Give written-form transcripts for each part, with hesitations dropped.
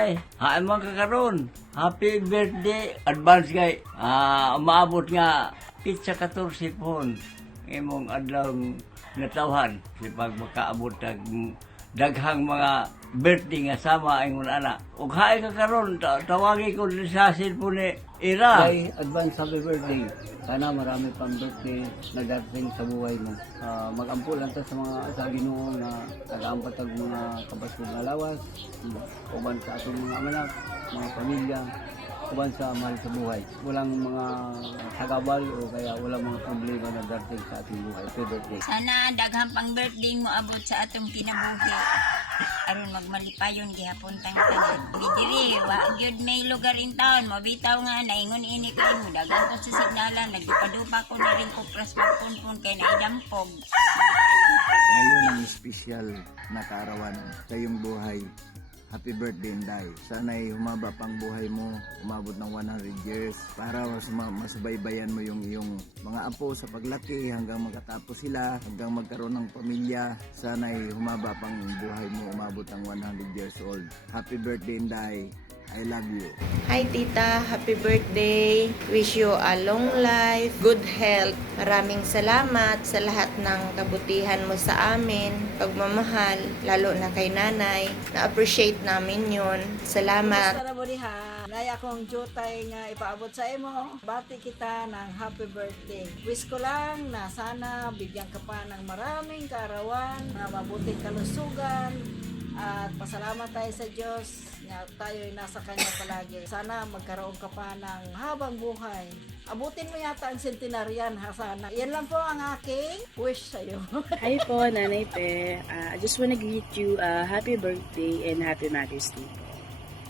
Day. Hain man ka karon. Happy birthday. Advance kay. Umaabot nga pizza 14 pon. Imong adlaw natawhan. Si pag makaabot daghang mga birthday nga sama ang mga anak. Ug hain ka karon. Tawagi ko sa cellphone ni Ira. Ay, advance happy birthday. Sana marami pang birthday na darating sa buhay mo. Mag-ampul lang ta sa mga sa Ginoo na nag-aampat ang mga kabaskog na lawas, uban sa atong mga anak, mga pamilya, uban sa mahal sa buhay. Walang mga sagabal o kaya walang mga problema na darating sa ating buhay. Happy birthday. Sana daghang pang birthday mo abot sa atong kinabuhi. Aron magmalipayon gihapon tang tanan. Diri wa gyud may lugar in town mabitaw nga naingon ini kay mo dagan ko sa signalan nagdupa-dupa ko na rin ko pras magpunpun kay naidampog. Ngayon ang espesyal na kaarawan sa iyong buhay. Happy birthday, Inday. Sana'y humaba pang buhay mo, umabot ng 100 years para masubaybayan mo yung iyong mga apo sa paglaki hanggang magkatapos sila, hanggang magkaroon ng pamilya. Sana'y humaba pang buhay mo, umabot ng 100 years old. Happy birthday, Inday. I love you. Hi tita, happy birthday. Wish you a long life, good health. Maraming salamat sa lahat ng kabutihan mo sa amin, pagmamahal, lalo na kay nanay. Na-appreciate namin yun. Salamat. Sana mo diha. Nay akong jutay nga ipaabot sa imo. Bati kita ng happy birthday. Wish ko lang na sana bigyan ka pa ng maraming kaarawan, na mabuting kalusugan, at pasalamat tayo sa Diyos na tayo ay nasa Kanya palagi. Sana magkaroon ka pa ng habang buhay. Abutin mo yata ang centenarian ha sana. Yan lang po ang aking wish sa'yo. Hi po, Nanay Pe. I just want to greet you happy birthday and happy Mother's Day.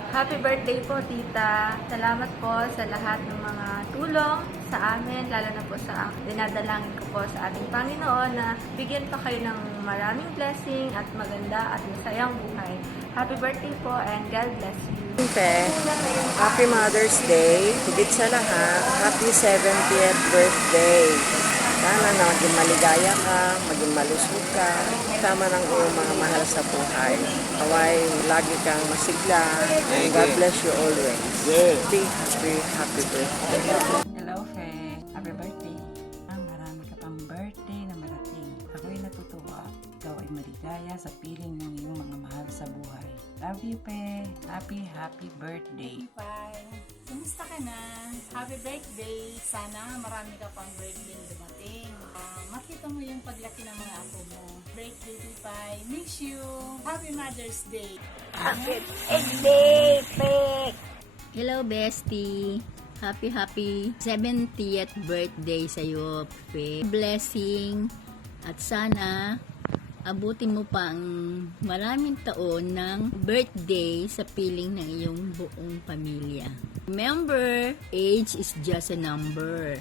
Happy birthday po, tita. Salamat po sa lahat ng mga tulong sa amin, lalo na po sa dinadalangin ko po sa ating Panginoon na bigyan pa kayo ng maraming blessing at maganda at masayang buhay. Happy birthday po and God bless you. Pe, happy Mother's Day. Higit sa lahat, happy 70th birthday. Sana na maging maligaya ka, maging malusog ka, kasama ng iyong mga mahal sa buhay. Naway, lagi kang masigla, and God bless you always. Happy birthday. Hello, Fe. Happy birthday. Marami ka pang birthday na marating. Ako'y natutuwa. Ikaw ay maligaya sa piling ng iyong mga mahal sa buhay. Love you, Pe. Happy birthday. Bye. Kumusta ka na? Happy birthday. Sana marami ka pang birthday dumating. Makita mo yung paglaki ng mga apo mo. Birthday, Pipay. Miss you. Happy Mother's Day. Happy birthday, Pe. Hello, bestie. Happy 70th birthday sa iyo, Pe. Blessing at sana abutin mo pa ang maraming taon ng birthday sa piling ng iyong buong pamilya. Remember, age is just a number.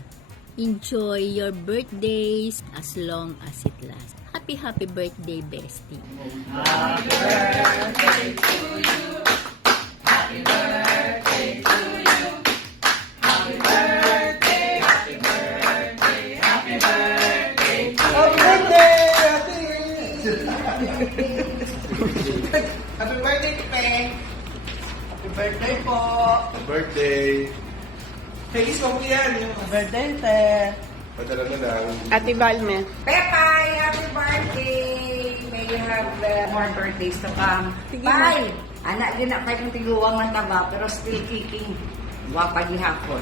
Enjoy your birthdays as long as it lasts. Happy birthday, bestie. Happy birthday to you. Happy birthday to you. Happy birthday, happy birthday, happy birthday. Happy birthday, happy birthday, Pe. Happy birthday po. Happy birthday. Feliz mo yan. Birthday, Pe. Padala na lang. Ate Valme. Pepay, happy birthday! May you have more birthdays to come. Bye! Anak din na kayo ng tiguwang ng taba, pero still kicking. Wapa gihapon.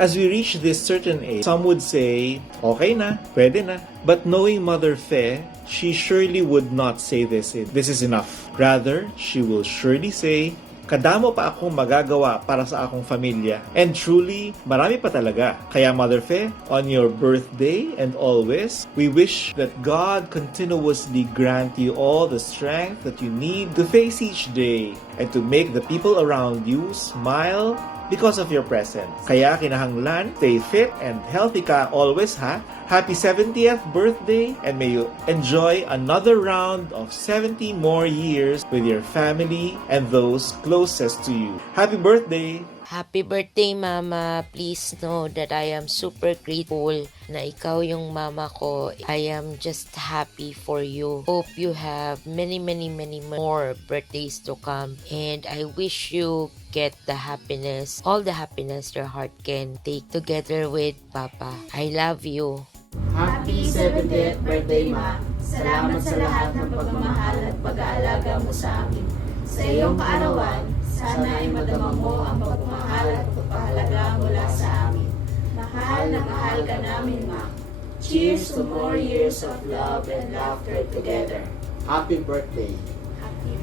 As we reach this certain age, some would say, okay na, pwede na. But knowing Mother Fe, she surely would not say this is enough. Rather, she will surely say, kadamo pa akong magagawa para sa akong pamilya. And truly, marami pa talaga. Kaya Mother Fe, on your birthday and always, we wish that God continuously grant you all the strength that you need to face each day and to make the people around you smile because of your presence. Kaya kinahanglan, stay fit and healthy ka always, ha? Happy 70th birthday and may you enjoy another round of 70 more years with your family and those closest to you. Happy birthday! Happy birthday, Mama. Please know that I am super grateful na ikaw yung mama ko. I am just happy for you. Hope you have many more birthdays to come. And I wish you get the happiness, all the happiness your heart can take together with Papa. I love you. Happy 70th birthday, Ma. Salamat sa lahat ng pagmamahal at pag-aalaga mo sa amin. Sa iyong kaarawan, sana ay madama mo ang pagmamahal at pagpahalaga mula sa amin. Mahal na mahal ka namin, Ma. Cheers to more years of love and laughter together. Happy birthday.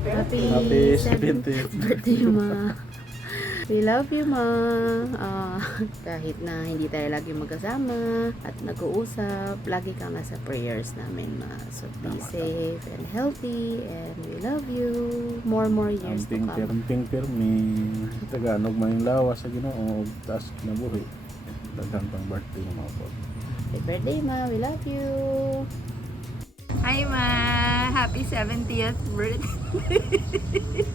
Happy 70th birthday, Ma. We love you, Ma. Kahit na hindi tayo lagi magkasama at nag-uusap, lagi ka nga sa prayers namin, Ma. So be safe and healthy, and we love you. More years to come. Amping pirmi. Tagalog may lawas sa Ginoo, taas kinabuhi. Daghang pang birthday mo mga po. Happy birthday, Ma. We love you. Hi, Ma! Happy 70th birthday!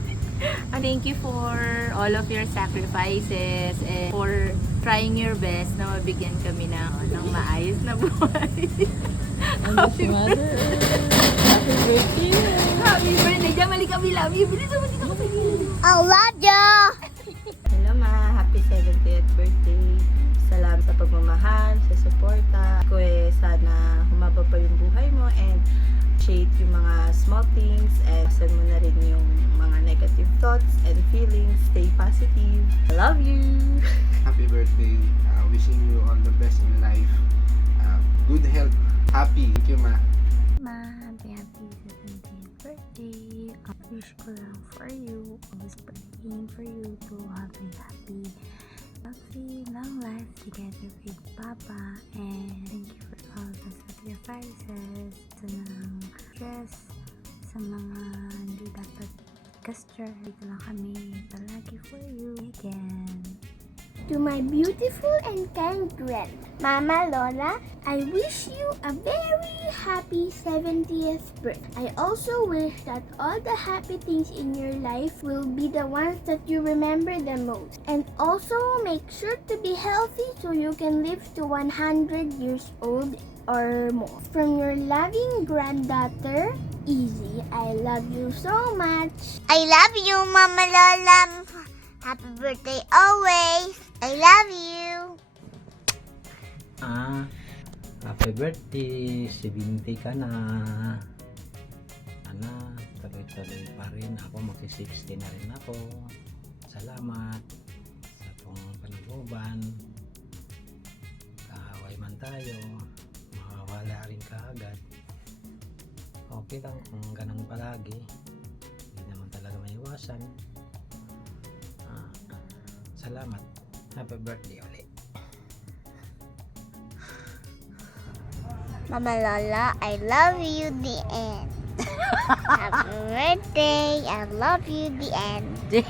Thank you for all of your sacrifices and for trying your best na mabigyan kami ng maayos na buhay. Happy birthday! Happy birthday! Happy birthday! Jamali kami love you! Bilis naman dito sa gilid! I love you! Hello, Ma. Happy 70th birthday. Salamat sa pagmamahal, sa suporta. Sana humaba pa yung buhay mo and appreciate yung mga small things and send mo na rin yung mga negative thoughts and feelings. Stay positive. I love you! Happy birthday. Wishing you all the best in life. Good health. Happy. Thank you, Ma. Ma, happy 70th birthday. I wish ko lang for you. I was praying for you to have a happy, long life together with Papa. And thank you for all the sacrifices, sa ng stress, sa mga hindi dapat ka-stress. Dito lang kami palagi for you again. To my beautiful and kind friend, Mama Lola, I wish you a very happy 70th birthday. I also wish that all the happy things in your life will be the ones that you remember the most. And also make sure to be healthy so you can live to 100 years old or more. From your loving granddaughter, Easy. I love you so much. I love you, Mama Lola. Happy birthday always. I love you. Happy birthday. 70 ka na. Tuloy-tuloy pa rin ako. Magsi-60 na rin ako. Salamat sa itong panaguban. Kaaway man tayo. Mawawala rin kaagad. Okay lang kung ganun palagi. Hindi naman talaga maiwasan. Salamat. Happy birthday ulit. Mama Lola, I love you, the end. Happy birthday. I love you, the end.